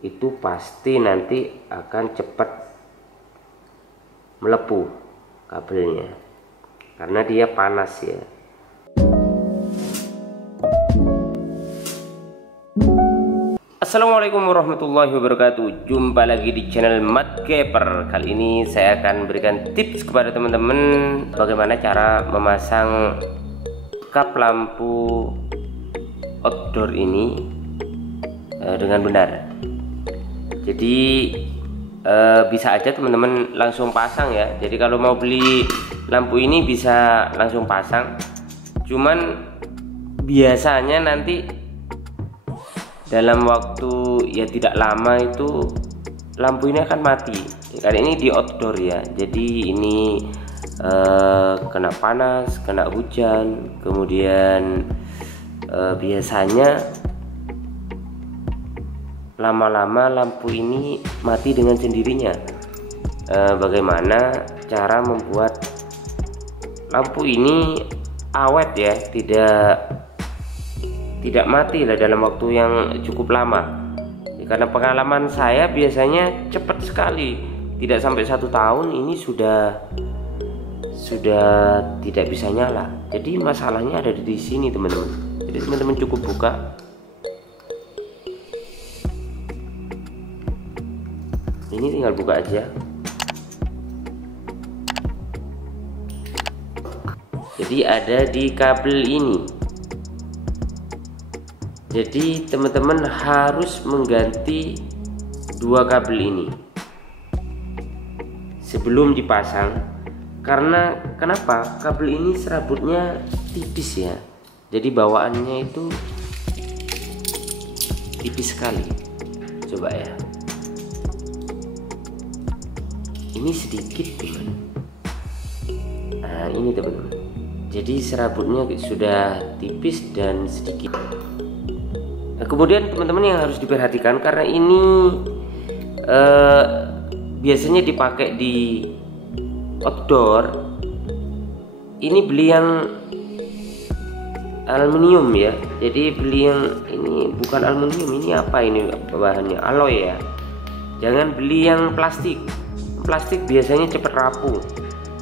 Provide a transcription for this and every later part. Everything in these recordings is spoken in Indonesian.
itu pasti nanti akan cepat melepuh kabelnya karena dia panas ya. Assalamualaikum warahmatullahi wabarakatuh. Jumpa lagi di channel Madkeeper. Kali ini saya akan berikan tips kepada teman-teman bagaimana cara memasang kap lampu outdoor ini dengan benar. Jadi bisa aja teman-teman langsung pasang ya. Jadi kalau mau beli lampu ini bisa langsung pasang. Cuman biasanya nanti dalam waktu ya tidak lama itu lampu ini akan mati. Karena ini di outdoor ya. Jadi ini kena panas, kena hujan, kemudian biasanya lama-lama lampu ini mati dengan sendirinya. Bagaimana cara membuat lampu ini awet ya, tidak mati lah dalam waktu yang cukup lama ya, karena pengalaman saya biasanya cepat sekali, tidak sampai 1 tahun ini sudah tidak bisa nyala. Jadi masalahnya ada di sini teman-teman. Jadi teman-teman cukup buka. Ini tinggal buka aja. Jadi ada di kabel ini. Jadi teman-teman harus mengganti 2 kabel ini sebelum dipasang. Karena kenapa? Kabel ini serabutnya tipis ya. Jadi bawaannya itu tipis sekali. Coba ya. Ini sedikit teman. Nah ini teman-teman. Jadi serabutnya sudah tipis dan sedikit. Nah, kemudian teman-teman yang harus diperhatikan karena ini biasanya dipakai di outdoor. Ini beli yang aluminium ya. Jadi beli yang ini bukan aluminium. Ini apa ini bahannya? Alloy ya. Jangan beli yang plastik. Plastik biasanya cepat rapuh.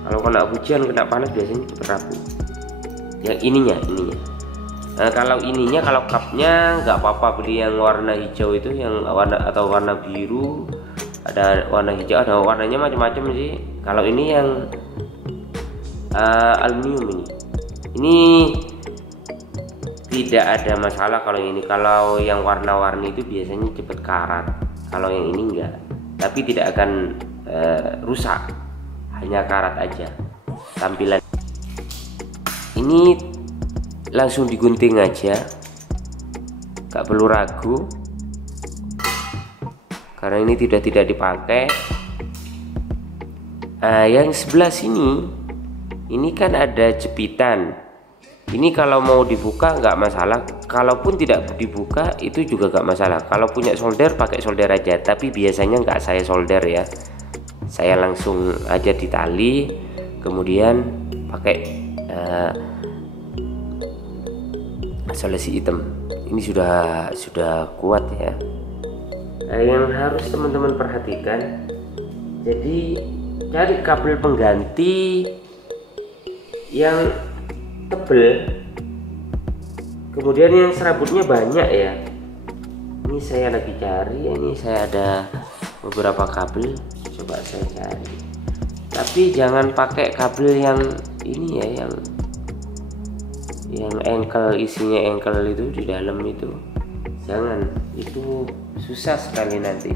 Kalau kena hujan, kena panas biasanya cepat rapuh. Yang ininya. Nah, kalau ininya, kalau kapnya nggak apa-apa beli yang warna hijau itu, yang warna atau warna biru. Ada warna hijau, ada warnanya macam-macam sih. Kalau ini yang aluminium ini. Ini tidak ada masalah kalau ini. Kalau yang warna-warni itu biasanya cepat karat. Kalau yang ini enggak. Tapi tidak akan rusak, hanya karat aja tampilan. Ini langsung digunting aja, gak perlu ragu karena ini tidak dipakai. Yang sebelah sini ini kan ada jepitan. Ini kalau mau dibuka nggak masalah, kalaupun tidak dibuka itu juga nggak masalah. Kalau punya solder pakai solder aja, tapi biasanya nggak saya solder ya. Saya langsung aja ditali, kemudian pakai solasi hitam. Ini sudah kuat ya. Yang harus teman-teman perhatikan, jadi cari kabel pengganti yang tebel, kemudian yang serabutnya banyak ya. Ini saya lagi cari, ini saya ada beberapa kabel. Coba saya cari, tapi jangan pakai kabel yang ini ya, yang engkel, isinya engkel itu di dalam itu, jangan, itu susah sekali nanti.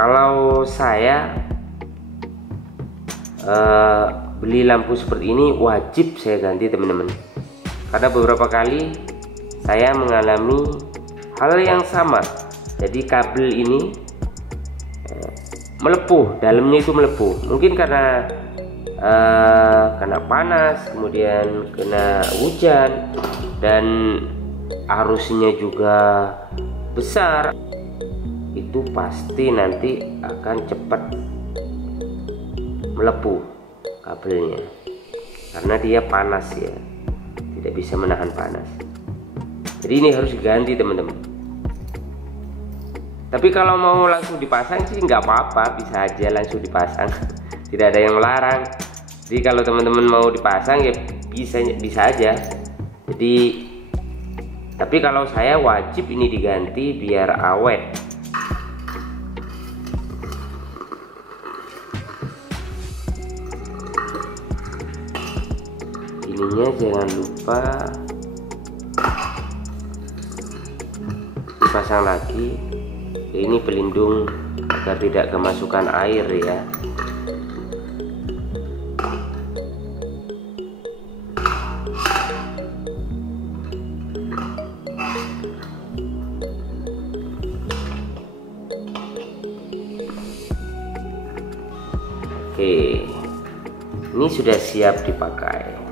Kalau saya beli lampu seperti ini wajib saya ganti teman-teman, karena beberapa kali saya mengalami hal yang sama. Jadi kabel ini melepuh, dalamnya itu melepuh, mungkin karena kena panas, kemudian kena hujan, dan arusnya juga besar. Itu pasti nanti akan cepat melepuh kabelnya, karena dia panas ya, tidak bisa menahan panas. Jadi ini harus diganti teman-teman. Tapi kalau mau langsung dipasang sih nggak apa-apa, bisa aja langsung dipasang, tidak ada yang melarang. Jadi kalau teman-teman mau dipasang ya bisa aja. Jadi tapi kalau saya wajib ini diganti biar awet. Ininya jangan lupa dipasang lagi. Ini pelindung agar tidak kemasukan air ya. Oke, ini sudah siap dipakai.